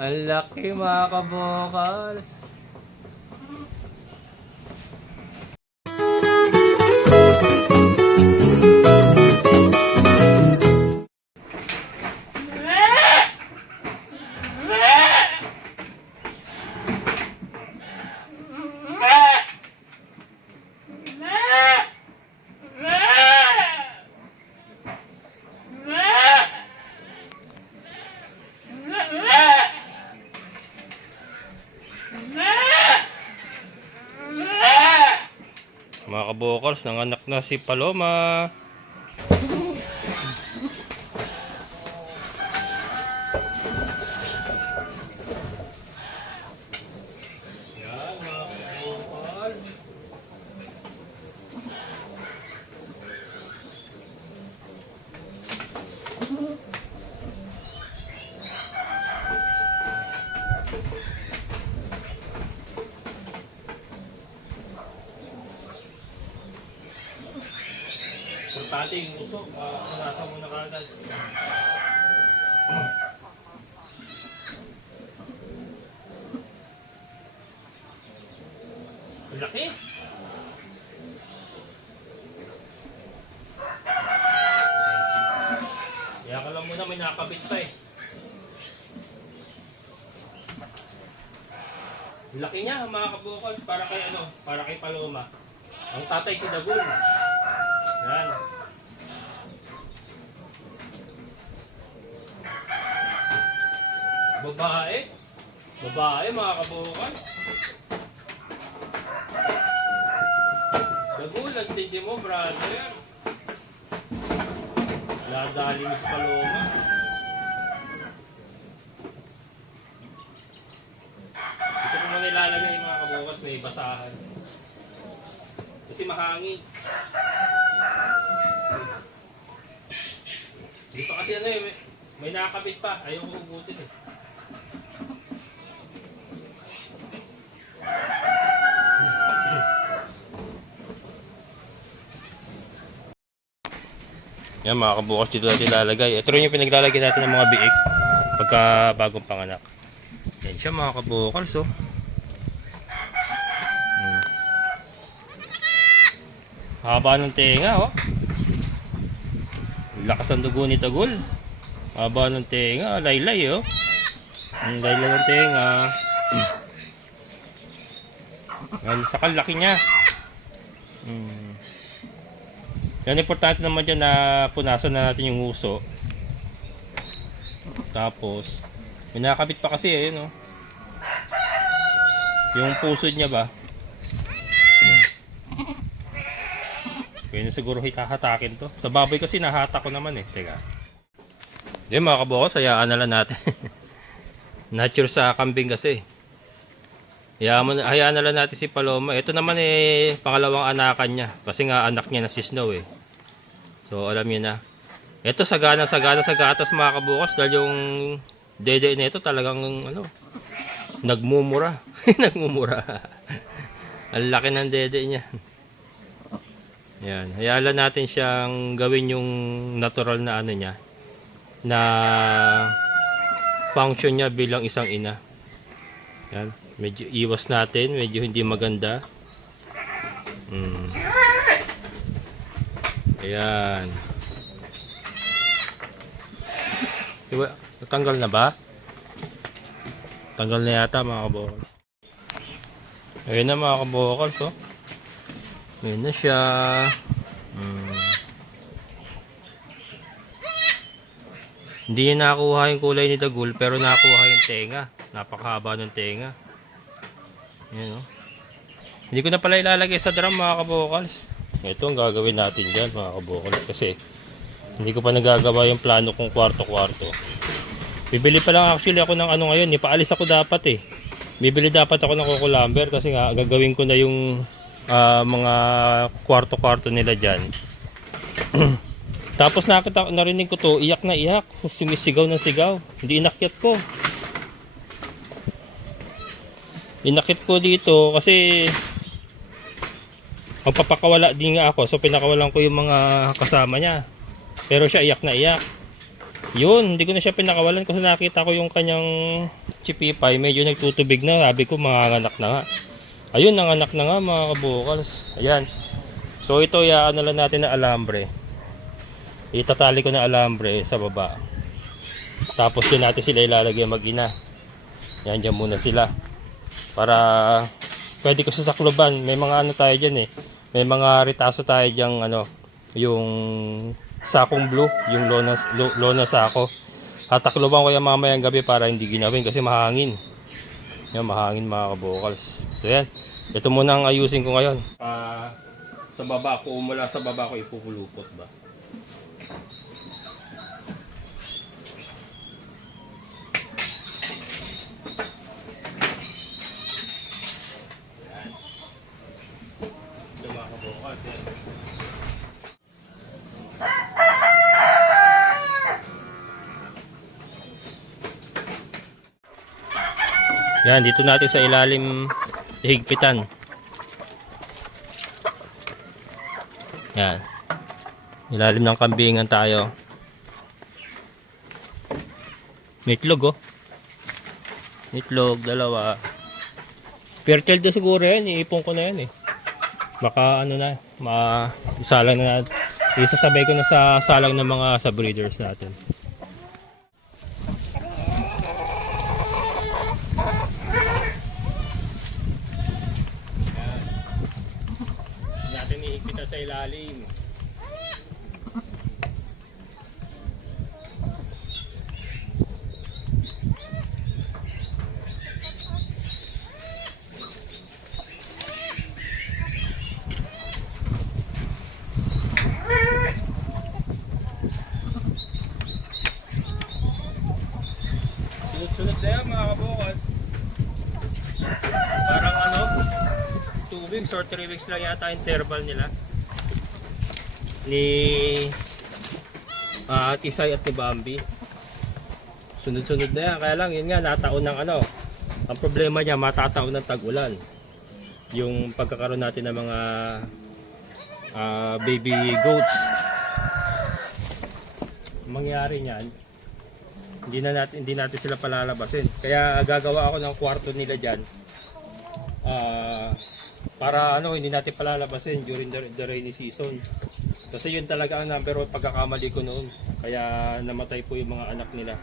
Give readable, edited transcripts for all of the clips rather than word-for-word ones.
Ang laki mga kabokals. Mga kabokals, nanganak na si Paloma. Yan mga kabokals. Importante yung uso, nasa muna kagad. Ang laki! Kaya ka lang muna, may nakabit pa eh. Ang laki niya mga kabukals, para kay ano, para kay Paloma. Ang tatay si Dagul. Yan. Babae. Babae mga kabukals. Dagul, ang tindi mo brother. Ladali Miss Paloma. Ito ko muna ilalagay mga kabukals, may basahan. Kasi mahangin. Dito kasi ano eh, may nakakabit pa. Ayaw ko hugutin eh. Yan mga kabukas, dito natin ilalagay. Ito rin yung pinaglalagay natin ng mga biik pagka bagong panganak. Yan siya mga kabukals oh. Haba ng tenga oh. Lakas ang dugo ni Dagul. Haba ng tenga, laylay oh. Ang laylay ng tenga. Yan, saka laki niya. Yan, importante naman dyan na punasan na natin yung uso. Tapos may nakakabit pa kasi eh, no? Yung pusod niya ba? Kaya na siguro hitahatakin to. Sa baboy kasi nahata ko naman eh. Teka. Yan mga kabukos, hayaan na lang natin. Nature sa kambing kasi. Hayaan na lang natin si Paloma. Ito naman eh, pangalawang anakan niya. Kasi nga anak niya na si Snow eh. So alam niyo na. Ito sagana sa gatas mga kabukos. Dahil yung dede na ito talagang ano, nagmumura. Nagmumura. Ang laki ng dede niya. Yan, hayaan natin siyang gawin yung natural na ano niya, na function niya bilang isang ina. Yan, medyo iwas natin, medyo hindi maganda. Ayan. Diba, natanggal na ba? Tanggal na yata mga kabokals. Ayan na mga kabokals oh. Ayan na siya. Hindi niya nakuha yung kulay ni Dagul, pero nakuha yung tenga. Napakahaba ng tenga. Ayan o. Hindi ko na pala ilalagay sa drum mga kabokals. Ito ang gagawin natin dyan mga kabokals. Kasi hindi ko pa nagagawa yung plano kong kwarto-kwarto. Bibili pa lang actually ako ng ano ngayon. Ipaalis ako dapat eh. Bibili dapat ako ng kukulamber kasi nga gagawin ko na yung mga kwarto-kwarto nila dyan. Tapos narinig ko to, iyak na iyak, sumisigaw ng sigaw. Hindi inakyat ko. Inakit ko dito kasi magpapakawala din nga ako. So pinakawalan ko yung mga kasama niya. Pero siya iyak na iyak. Yun, hindi ko na siya pinakawalan kasi nakita ko yung kanyang chipipay, medyo nagtutubig na. Sabi ko, manganganak na nga. Ayun, nanganak na nga mga kabukals. Ayan. So ito, iaano lang natin na alambre. Itatali ko na alambre sa baba. Tapos yun natin sila ilalagay mag-ina. Yan, dyan muna sila. Para pwede ko sa sakloban. May mga ano tayo dyan eh. May mga ritaso tayo dyan, ano, yung sakong blue, yung lona sako. Hatakloban ko yan mamayang gabi para hindi ginawin kasi mahangin. Yan, mahangin mga kabukals. So yan, ito muna ang ayusin ko ngayon. Sa baba ko, mula sa baba ko ipupulupot ba. Yan. Ito mga kabukals. Yan. Yan, dito natin sa ilalim higpitan. Yan. Ilalim ng kambingan tayo. May itlog oh. May itlog, dalawa. Fertile na siguro yan, iipon ko na yan eh. Baka ano na, isalang na, isasabay ko na sa salang ng mga sa breeders natin. Ihigpitan sa ilalim. Sunod-sunod na yan mga kabukals. Parang ano, 2 weeks or 3 weeks lang yata interval nila ni Tisay at ni Bambi. Sunod-sunod na yan. Kaya lang yun nga, nataon ng ano, ang problema niya matataon ng tag-ulan. Yung pagkakaroon natin ng mga baby goats, mangyari niyan, hindi natin sila palalabasin. Kaya gagawa ako ng kwarto nila diyan. Para ano, hindi natin palalabasin during the rainy season. Kasi yun talaga ang number one pagkakamali ko noon. Kaya namatay po yung mga anak nila.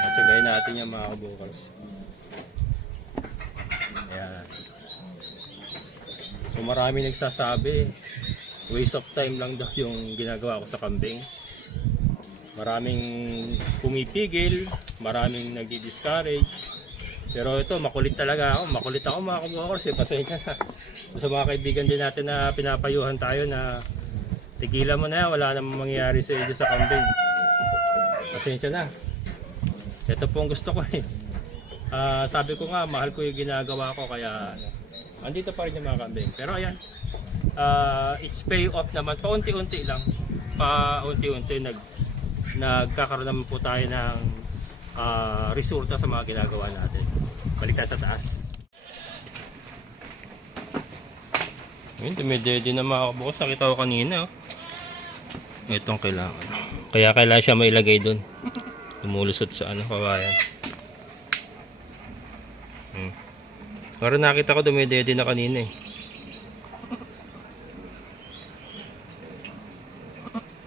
At sagayin natin yung mga kabukals. Ayan. So marami nagsasabi, waste of time lang daw yung ginagawa ko sa kambing. Maraming pumipigil, maraming nagdi-discourage. Pero ito, makulit talaga ako. Makulit ako mga kabukals eh. Pasensya na. Sa mga kaibigan din natin na pinapayuhan tayo na tigilan mo na yan, wala namang mangyayari sa iyo sa kambing. Pasensya na. Ito po ang gusto ko eh. Sabi ko nga, mahal ko yung ginagawa ko kaya andito pa rin yung mga kambing. Pero ayan, it's pay off naman. Paunti-unti lang. Paunti-unti nagkakaroon naman po tayo ng resulta sa mga ginagawa natin. Balik tayo sa taas. Ayun, dumidede na mga kabukals. Nakita ko kanina. Oh. Itong kailangan. Kaya kailangan siya mailagay doon. Tumulusot sa ano, kawayan. Pero nakita ko dumidede na kanina eh.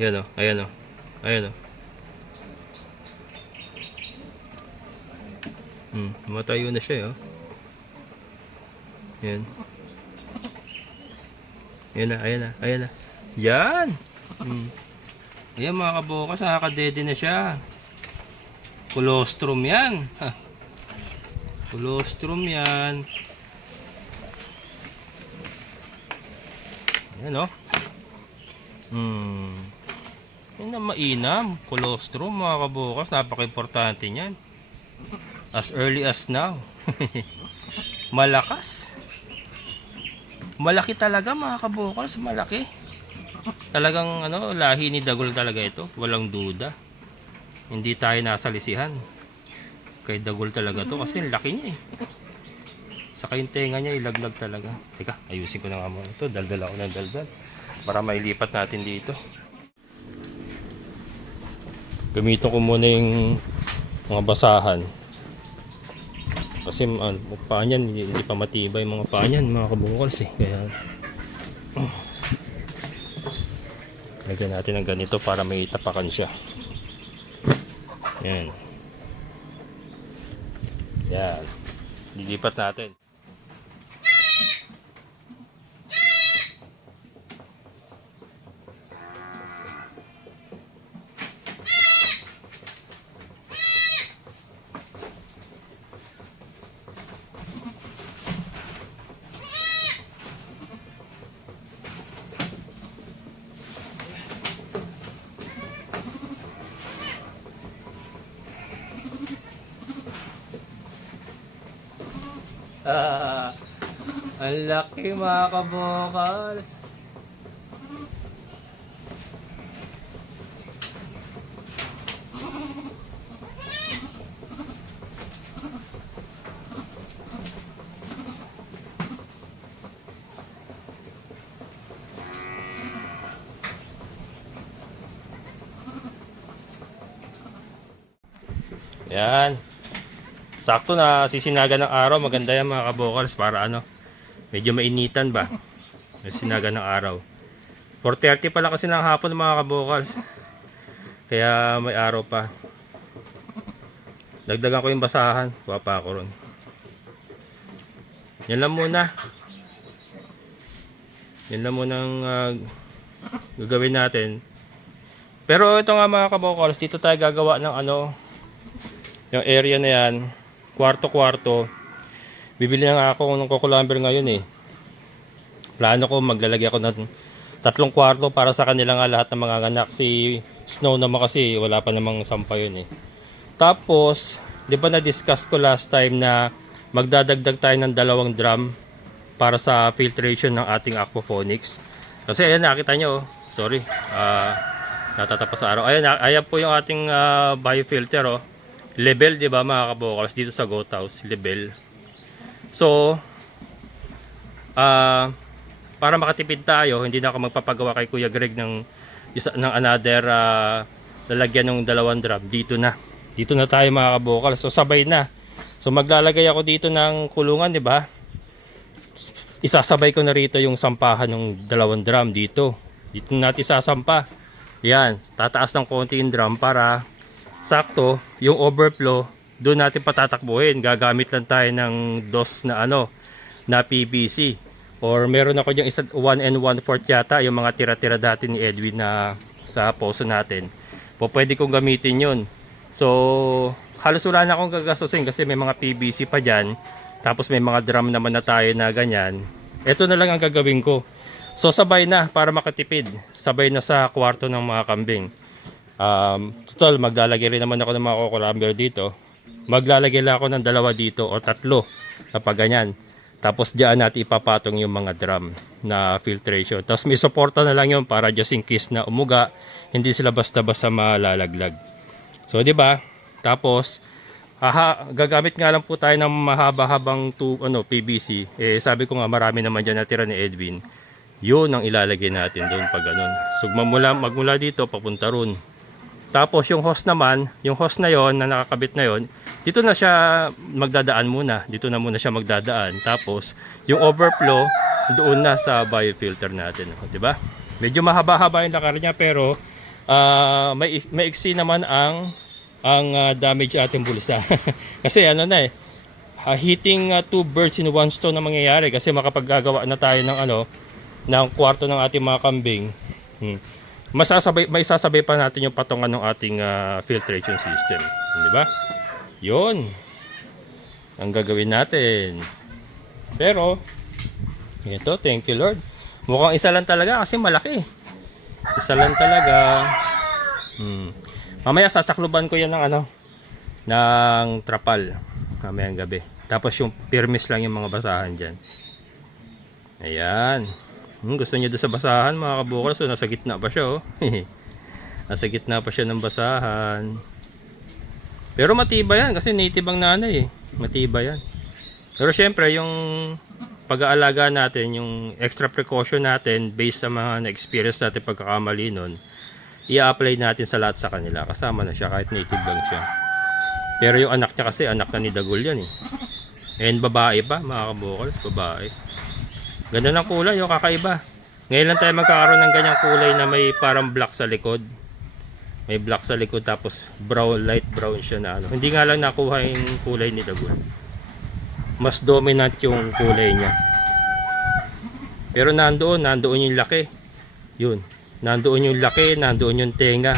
Ayan o, ayan o. Ayan o. Matayo na siya, oh. Yan. Ayan na, ayan na, ayan na. Yan! Ayan mga kabukals, nakakadede na siya. Colostrum yan. Colostrum yan. Ayan, oh. Yan na mainam. Colostrum mga kabukals, napaka-importante niyan. As early as now. Malakas. Malaki talaga mga kabukals, malaki. Talagang ano, lahi ni Dagol talaga ito, walang duda. Hindi tayo nasalisihan. Kay Dagol talaga to kasi laki niya eh. Saka yung tenga niya ilaglag talaga. Teka, ayusin ko na nga muna ito, daldal ako ng daldal para mailipat natin dito. Gamitin ko muna yung mga basahan. Kasi paa niyan, hindi pa matibay mga paa niyan mga kabukals eh. Kaya lagyan natin ng ganito para may tapakan siya. Yan. Yan. Lilipat natin. Ang laki mga kabukals. Yan. Sakto na sisinaga ng araw. Maganda yan mga kabukals para ano, medyo mainitan ba. Sinaga ng araw. 4:30 pala kasi ng hapon mga kabukals. Kaya may araw pa. Dagdagan ko yung basahan. Kuha pa ako ron. Yan lang muna. Yan lang muna ang gagawin natin. Pero ito nga mga kabukals, dito tayo gagawa ng ano, yung area na yan, kwarto-kwarto. Bibili na ako ng cucumber ngayon eh. Plano ko maglalagay ako ng 3 kwarto para sa kanila nga lahat ng mga anak. Si Snow naman kasi wala pa namang sampa yun eh. Tapos, di ba na-discuss ko last time na magdadagdag tayo ng 2 drum para sa filtration ng ating aquaponics. Kasi ayan, nakita nyo, sorry, natatapos sa araw. Ayan po yung ating biofilter oh. Level, di ba mga kabukals, dito sa goat house, level. So, para makatipid tayo, hindi na ako magpapagawa kay Kuya Greg ng another lalagyan ng 2 drum. Dito na tayo mga kabukals. So sabay na. So maglalagay ako dito ng kulungan, di ba? Isasabay ko na rito yung sampahan ng 2 drum dito. Dito natin sasampa. Yan, tataas ng konti yung drum para sakto yung overflow doon natin patatakbuhin. Gagamit lang tayo ng DOS na ano, na PVC. Or meron ako diyang 1 1/4 yata, yung mga tira-tira dati ni Edwin na sa poso natin. Pwede kong gamitin yun. So, halos wala na akong gagastusin kasi may mga PVC pa dyan. Tapos may mga drum naman na tayo na ganyan. Ito na lang ang gagawin ko. So, sabay na para makatipid. Sabay na sa kwarto ng mga kambing. Total, maglalagay rin naman ako ng mga cucumber dito. Maglalagay lang ako ng 2 dito o 3 kapag ganyan. Tapos diyan natin ipapatong yung mga drum na filtration. Tapos may suporta na lang yun para just in case na umuga, hindi sila basta-basta malalaglag. So, di ba? Tapos, gagamit nga lang po tayo ng mahaba-habang PVC. Sabi ko nga marami naman dyan natira ni Edwin. Yun ang ilalagay natin doon pag ganun. So, magmula dito, papunta ron. Tapos yung hose naman, yung hose na yon na nakakabit na yon, dito na siya magdadaan muna. Dito na muna siya magdadaan. Tapos yung overflow doon na sa biofilter natin, 'di ba? Medyo mahaba-haba yung lakar niya pero maiksi naman ang damage ating bulsa. Kasi ano na hitting 2 birds in 1 stone na mangyayari kasi makapaggagawa na tayo ng ng kwarto ng ating mga kambing. May sasabay pa natin yung patungan ng ating filtration system, di ba? Yun ang gagawin natin. Pero ito, thank you Lord, mukhang isa lang talaga kasi malaki. Isa lang talaga. Mamaya sasakluban ko yan ng ng trapal mamayang gabi. Tapos yung permis lang yung mga basahan dyan. Ayan. Gusto niyo doon sa basahan mga kabukals. So, nasa gitna pa siya nasa gitna pa siya ng basahan. Pero matibay yan kasi native ang nanay matibay yan. Pero syempre yung pag-aalaga natin, yung extra precaution natin based sa mga na-experience natin pagkakamali nun, i-apply natin sa lahat sa kanila. Kasama na siya kahit native lang siya. Pero yung anak niya kasi, anak na ni Dagul yan eh. And babae pa, mga kabukals, babae. Ganda ng kulay, yung kakaiba. Ngayon lang tayo magkakaroon ng ganyang kulay na may parang black sa likod. May black sa likod tapos brown, light brown siya na ano. Hindi nga lang nakuha yung kulay ni Dagul. Mas dominant yung kulay niya. Pero nandoon yung laki. Yun. Nandoon yung laki, nandoon yung tenga.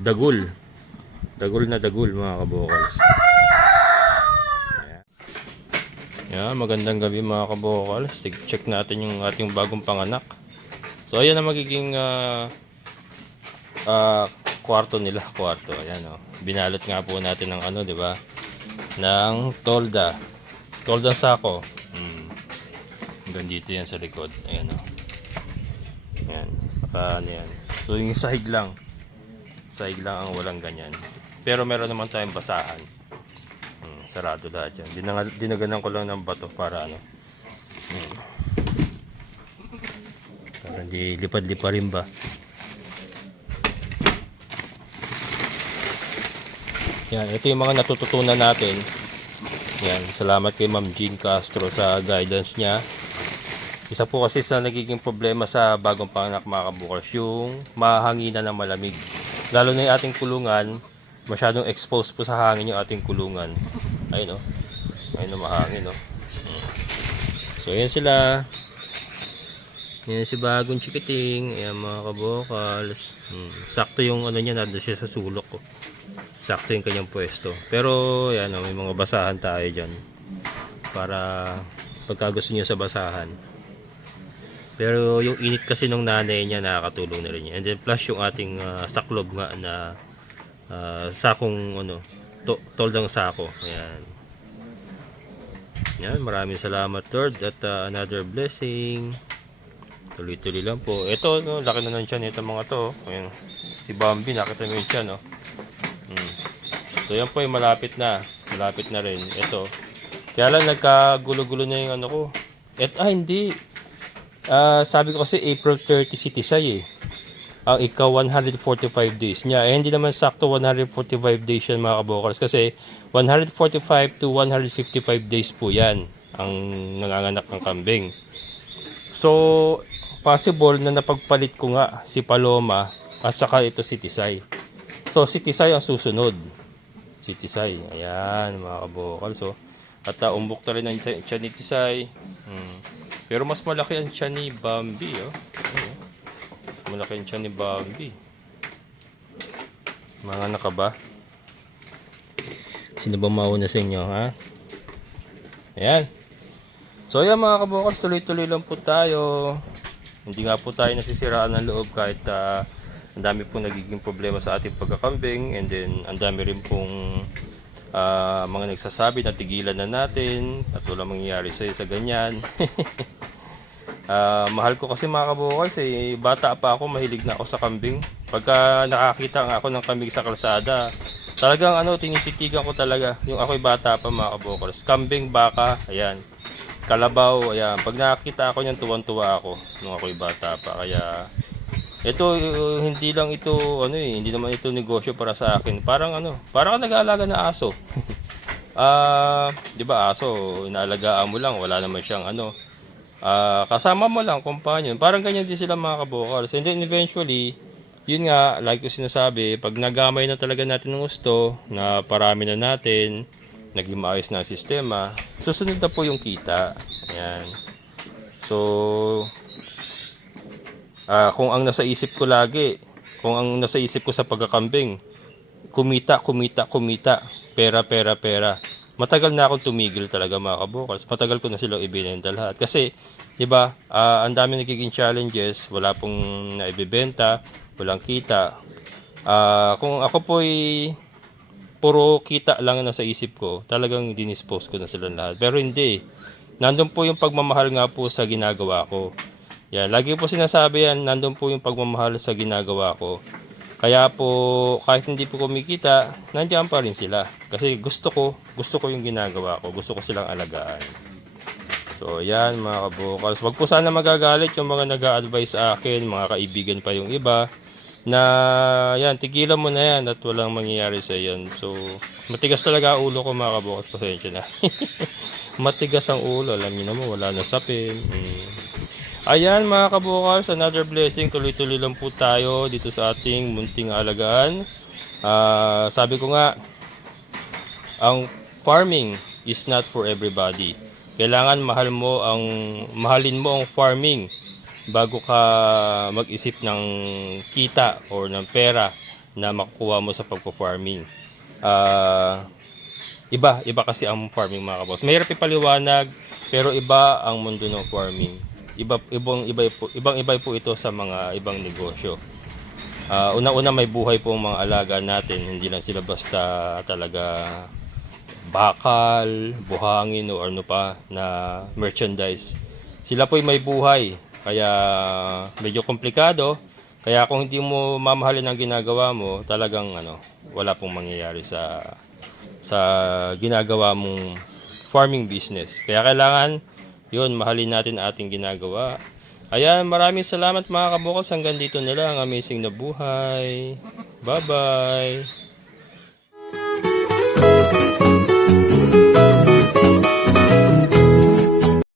Dagul. Dagul na dagul, mga kabokals. Yan, magandang gabi mga kabokals. Check natin yung ating bagong panganak. So ayan ang magiging kwarto nila, kwarto. Ayan oh. Binalot nga po natin ng ano, 'di ba? Ng tolda. Tolda sako. Hanggang dito 'yan sa likod. Ayan oh. Ayan. Ano 'yan. So yung sahig lang. Sahig lang ang walang ganyan. Pero meron naman tayong basahan. Sarado lahat 'yan. Dinaganan ko lang ng bato para ano. Para hindi lipad-lipad rin ba. Yan, ito yung mga natututunan natin. Yan, salamat kay Ma'am Jean Castro sa guidance niya. Isa po kasi sa nagiging problema sa bagong panganak mga kabukals, yung mahanginan ng malamig. Lalo na yung ating kulungan, masyadong exposed po sa hangin yung ating kulungan. Ayun o. Ayun o, mahangin o. So, yan sila. Yan si bagong chikiting. Ayan mga kabukals. Sakto yung ano niya, nandun siya sa sulok ko. Sakto yung kanyang pwesto. Pero yan, may mga basahan tayo dyan para pagka gusto niyo sa basahan. Pero yung init kasi nung nanay niya nakakatulong na rin yan. And then plus yung ating saklob nga na sakong ano, toldang sako. Ayan. Yan, maraming salamat Lord at another blessing. Tuloy-tuloy lang po. Ito, no, laki na ng tiyan ito mga to. Ayan. Si Bambi, nakita mo yung tiyan, no? So yan po yung malapit na rin ito. Kaya lang nagkagulo-gulo na yung ano ko. Hindi. Sabi ko kasi April 30 si Tisay eh. Ang ikaw 145 days niya. Hindi naman sakto 145 days yan mga kabokals. Kasi 145 to 155 days po yan ang nanganganak ng kambing. So possible na napagpalit ko nga si Paloma at saka ito si Tisay. So si Tisay ang susunod. Si Tisay. Ayan mga kabokal. So, at umbok na rin ang tiyan ni Tisay. Pero mas malaki ang tiyan ni Bambi. Oh. Malaki ang tiyan ni Bambi. Mga anak ka ba? Sino ba mauna sa inyo? Ha? Ayan. So ayan mga kabokal. Tuloy-tuloy lang po tayo. Hindi nga po tayo nasisiraan ng loob kahit ang dami pong nagiging problema sa ating pagkakambing, and then ang dami rin pong mga nagsasabi na tigilan na natin at walang mangyayari sa ganyan. Mahal ko kasi mga kabukals eh, bata pa ako, mahilig na ako sa kambing. Pagka nakakita nga ako ng kambing sa kalsada, talagang tinititigan ko talaga. Yung ako'y bata pa mga kabukals, kambing, baka, ayan, kalabaw, ayan. Pag nakakita ako niyan, tuwang-tuwa ako nung ako'y bata pa. Kaya ito hindi lang ito hindi naman ito negosyo para sa akin. Parang parang nag-aalaga na aso. 'Di ba aso, inaalagaan mo lang, wala naman siyang kasama mo lang, companion. Parang ganyan din sila mga kabokals. And then eventually, yun nga, like ko sinasabi, pag nagamay na talaga natin ng gusto, na parami na natin, naging maayos na ang sistema, susunod na po yung kita. Ayan. So kung ang nasa isip ko lagi, kung ang nasa isip ko sa pagkakambing, kumita, pera. Matagal na akong tumigil talaga mga kabokals. Matagal ko na silang ibinenta lahat. Kasi, di ba, ang dami nagiging challenges, wala pong naibibenta, walang kita. Kung ako po'y puro kita lang nasa isip ko, talagang dinispose ko na silang lahat. Pero hindi. Nandun po yung pagmamahal nga po sa ginagawa ko. Yan, lagi po sinasabi yan, nandun po yung pagmamahal sa ginagawa ko. Kaya po, kahit hindi po kumikita, nandiyan pa rin sila. Kasi gusto ko yung ginagawa ko. Gusto ko silang alagaan. So, yan mga kabukals. Wag po sana magagalit yung mga nag-a-advise sa akin, mga kaibigan pa yung iba, na yan, tigilan mo na yan at walang mangyayari sa yan. So, matigas talaga ang ulo ko mga kabukas, pasensya na. Matigas ang ulo, alam niyo naman, wala na sapin. Ayan mga kabukas, another blessing, tuloy-tuloy lang po tayo dito sa ating munting alagaan. Sabi ko nga, ang farming is not for everybody. Kailangan mahalin mo ang farming bago ka mag-isip ng kita or ng pera na makukuha mo sa pagpo-farming. Iba kasi ang farming mga kaboss. Mahirap ipaliwanag pero iba ang mundo ng farming. Ibang-iba po ito sa mga ibang negosyo. Una-una may buhay po ang mga alaga natin, hindi lang sila basta talaga bakal, buhangin o ano pa na merchandise. Sila po'y may buhay, kaya medyo komplikado. Kaya kung hindi mo mamahalin ang ginagawa mo, talagang wala pong mangyayari sa ginagawa mong farming business. Kaya kailangan yun, mahalin natin ating ginagawa. Ayan, maraming salamat mga kabukas. Hanggang dito na lang ang amazing na buhay. Bye-bye!